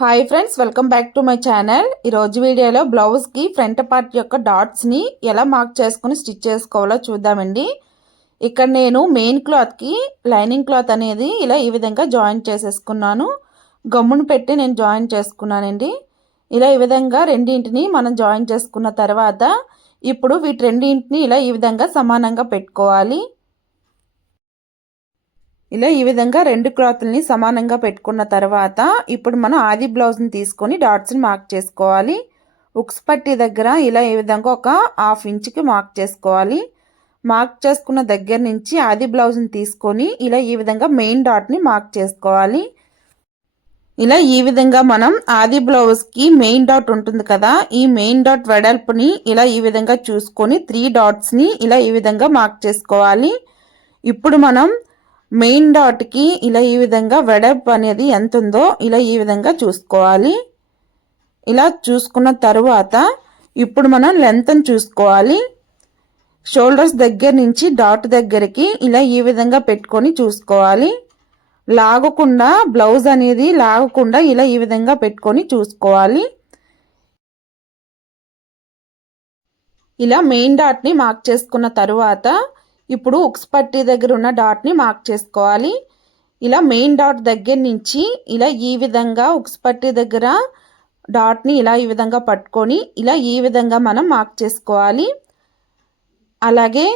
Hi friends, welcome back to my channel. ఈరోజు వీడియోలో బ్లౌజ్కి ఫ్రంట్ పార్ట్ యొక్క డాట్స్ని ఎలా మార్క్ చేసుకుని స్టిచ్ చేసుకోవాలో చూద్దామండి. ఇక్కడ నేను మెయిన్ క్లాత్కి లైనింగ్ క్లాత్ అనేది ఇలా ఈ విధంగా జాయిన్ చేసేసుకున్నాను. గమ్మును పెట్టి నేను జాయిన్ చేసుకున్నానండి. ఇలా ఈ విధంగా రెండింటిని మనం జాయిన్ చేసుకున్న తర్వాత ఇప్పుడు వీటి రెండింటిని ఇలా ఈ విధంగా సమానంగా పెట్టుకోవాలి. ఇలా ఈ విధంగా రెండు క్లాత్లని సమానంగా పెట్టుకున్న తర్వాత ఇప్పుడు మనం ఆది బ్లౌజ్ని తీసుకొని డాట్స్ని మార్క్ చేసుకోవాలి. ఉక్స్ పట్టి దగ్గర ఇలా ఈ విధంగా ఒక హాఫ్ ఇంచ్కి మార్క్ చేసుకోవాలి. మార్క్ చేసుకున్న దగ్గర నుంచి ఆది బ్లౌజ్ని తీసుకొని ఇలా ఈ విధంగా మెయిన్ డాట్ని మార్క్ చేసుకోవాలి. ఇలా ఈ విధంగా మనం ఆది బ్లౌజ్కి మెయిన్ డాట్ ఉంటుంది కదా, ఈ మెయిన్ డాట్ వెడల్పుని ఇలా ఈ విధంగా చూసుకొని 3 డాట్స్ని ఇలా ఈ విధంగా మార్క్ చేసుకోవాలి. ఇప్పుడు మనం మెయిన్ డాట్కి ఇలా ఈ విధంగా వెడల్పు అనేది ఎంత ఉందో ఇలా ఈ విధంగా చూసుకోవాలి. ఇలా చూసుకున్న తరువాత ఇప్పుడు మనం లెంత్ని చూసుకోవాలి. షోల్డర్స్ దగ్గర నుంచి డాట్ దగ్గరికి ఇలా ఈ విధంగా పెట్టుకొని చూసుకోవాలి. లాగకుండా బ్లౌజ్ అనేది లాగకుండా ఇలా ఈ విధంగా పెట్టుకొని చూసుకోవాలి. ఇలా మెయిన్ డాట్ని మార్క్ చేసుకున్న తరువాత ఇప్పుడు ఉక్స్ పట్టీ దగ్గర ఉన్న డాట్ని మార్క్ చేసుకోవాలి. ఇలా మెయిన్ డాట్ దగ్గర నుంచి ఇలా ఈ విధంగా ఉక్స్ పట్టీ దగ్గర డాట్ని ఇలా ఈ విధంగా పట్టుకొని ఇలా ఈ విధంగా మనం మార్క్ చేసుకోవాలి. అలాగే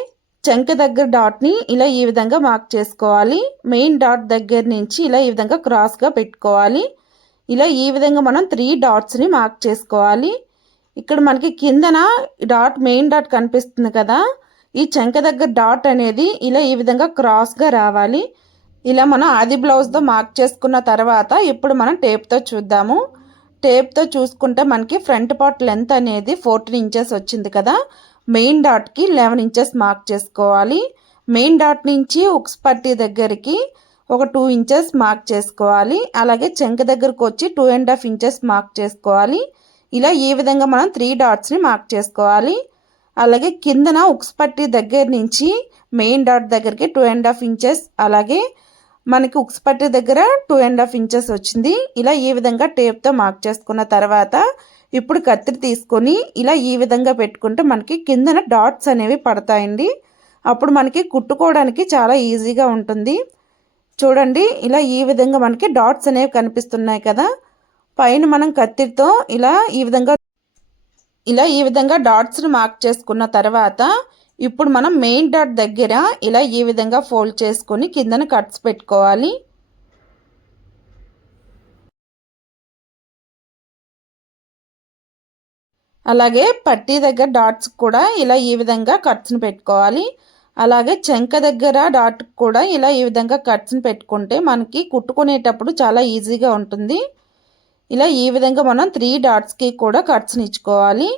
చంక దగ్గర డాట్ని ఇలా ఈ విధంగా మార్క్ చేసుకోవాలి. మెయిన్ డాట్ దగ్గర నుంచి ఇలా ఈ విధంగా క్రాస్గా పెట్టుకోవాలి. ఇలా ఈ విధంగా మనం 3 డాట్స్ని మార్క్ చేసుకోవాలి. ఇక్కడ మనకి కిందన డాట్ మెయిన్ డాట్ కనిపిస్తుంది కదా, ఈ చంక దగ్గర డాట్ అనేది ఇలా ఈ విధంగా క్రాస్గా రావాలి. ఇలా మనం ఆది బ్లౌజ్తో మార్క్ చేసుకున్న తర్వాత ఇప్పుడు మనం టేప్తో చూద్దాము. టేప్తో చూసుకుంటే మనకి ఫ్రంట్ పార్ట్ లెంత్ అనేది 14 ఇంచెస్ వచ్చింది కదా, మెయిన్ డాట్కి 11 ఇంచెస్ మార్క్ చేసుకోవాలి. మెయిన్ డాట్ నుంచి ఉక్స్ పట్టీ దగ్గరికి ఒక 2 ఇంచెస్ మార్క్ చేసుకోవాలి. అలాగే చంక దగ్గరకు వచ్చి 2.5 ఇంచెస్ మార్క్ చేసుకోవాలి. ఇలా ఈ విధంగా మనం 3 డాట్స్ని మార్క్ చేసుకోవాలి. అలాగే కిందన ఉక్స్ పట్టీ దగ్గర నుంచి మెయిన్ డాట్ దగ్గరికి 2.5 ఇంచెస్, అలాగే మనకి ఉక్స్ పట్టీ దగ్గర 2.5 ఇంచెస్ వచ్చింది. ఇలా ఈ విధంగా టేప్తో మార్క్ చేసుకున్న తర్వాత ఇప్పుడు కత్తిరి తీసుకొని ఇలా ఈ విధంగా పెట్టుకుంటే మనకి కిందన డాట్స్ అనేవి పడతాయండి. అప్పుడు మనకి కుట్టుకోవడానికి చాలా ఈజీగా ఉంటుంది. చూడండి, ఇలా ఈ విధంగా మనకి డాట్స్ అనేవి కనిపిస్తున్నాయి కదా, పైన మనం కత్తిరితో ఇలా ఈ విధంగా డాట్స్ని మార్క్ చేసుకున్న తర్వాత ఇప్పుడు మనం మెయిన్ డాట్ దగ్గర ఇలా ఈ విధంగా ఫోల్డ్ చేసుకొని కిందన కట్స్ పెట్టుకోవాలి. అలాగే పట్టీ దగ్గర డాట్స్ కూడా ఇలా ఈ విధంగా కట్స్ని పెట్టుకోవాలి. అలాగే చంక దగ్గర డాట్ కూడా ఇలా ఈ విధంగా కట్స్ని పెట్టుకుంటే మనకి కుట్టుకునేటప్పుడు చాలా ఈజీగా ఉంటుంది. ఇలా ఈ విధంగా మనం 3 డాట్స్కి కూడా కట్స్ని ఇచ్చుకోవాలి.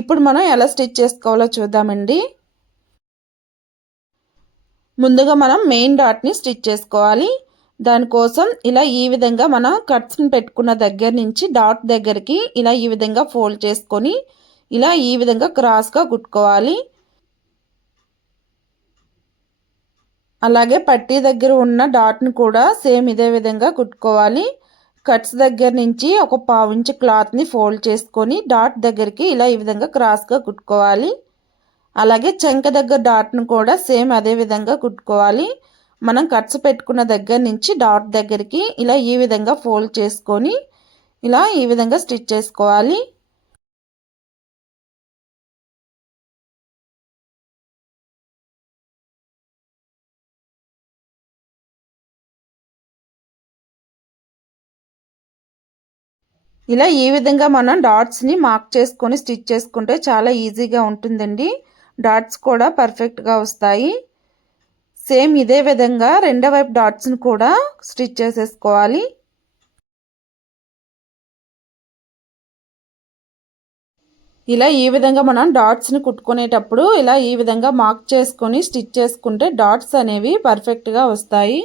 ఇప్పుడు మనం ఎలా స్టిచ్ చేసుకోవాలో చూద్దామండి. ముందుగా మనం మెయిన్ డాట్ని స్టిచ్ చేసుకోవాలి. దానికోసం ఇలా ఈ విధంగా మనం కట్స్ని పెట్టుకున్న దగ్గర నుంచి డాట్ దగ్గరికి ఇలా ఈ విధంగా ఫోల్డ్ చేసుకొని ఇలా ఈ విధంగా క్రాస్గా కుట్టుకోవాలి. అలాగే పట్టీ దగ్గర ఉన్న డాట్ని కూడా సేమ్ ఇదే విధంగా కుట్టుకోవాలి. కట్స్ దగ్గర నుంచి ఒక 1/4 ఇంచ్ క్లాత్ని ఫోల్డ్ చేసుకొని డాట్ దగ్గరికి ఇలా ఈ విధంగా క్రాస్గా కుట్టుకోవాలి. అలాగే చంక దగ్గర డాట్ను కూడా సేమ్ అదే విధంగా కుట్టుకోవాలి. మనం కట్స్ పెట్టుకున్న దగ్గర నుంచి డాట్ దగ్గరికి ఇలా ఈ విధంగా ఫోల్డ్ చేసుకొని ఇలా ఈ విధంగా స్టిచ్ చేసుకోవాలి. ఇలా ఈ విధంగా మనం డాట్స్ని మార్క్ చేసుకొని స్టిచ్ చేసుకుంటే చాలా ఈజీగా ఉంటుందండి. డాట్స్ కూడా పర్ఫెక్ట్గా వస్తాయి. సేమ్ ఇదే విధంగా రెండో వైపు డాట్స్ని కూడా స్టిచ్ చేసేసుకోవాలి. ఇలా ఈ విధంగా మనం డాట్స్ని కుట్టుకునేటప్పుడు ఇలా ఈ విధంగా మార్క్ చేసుకొని స్టిచ్ చేసుకుంటే డాట్స్ అనేవి పర్ఫెక్ట్గా వస్తాయి.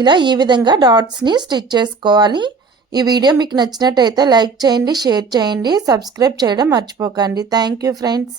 ఇలా ఈ విధంగా డాట్స్ని స్టిచ్ చేసుకోవాలి. ఈ వీడియో మీకు నచ్చినట్టయితే లైక్ చేయండి, షేర్ చేయండి, సబ్స్క్రైబ్ చేయడం మర్చిపోకండి. Thank you friends.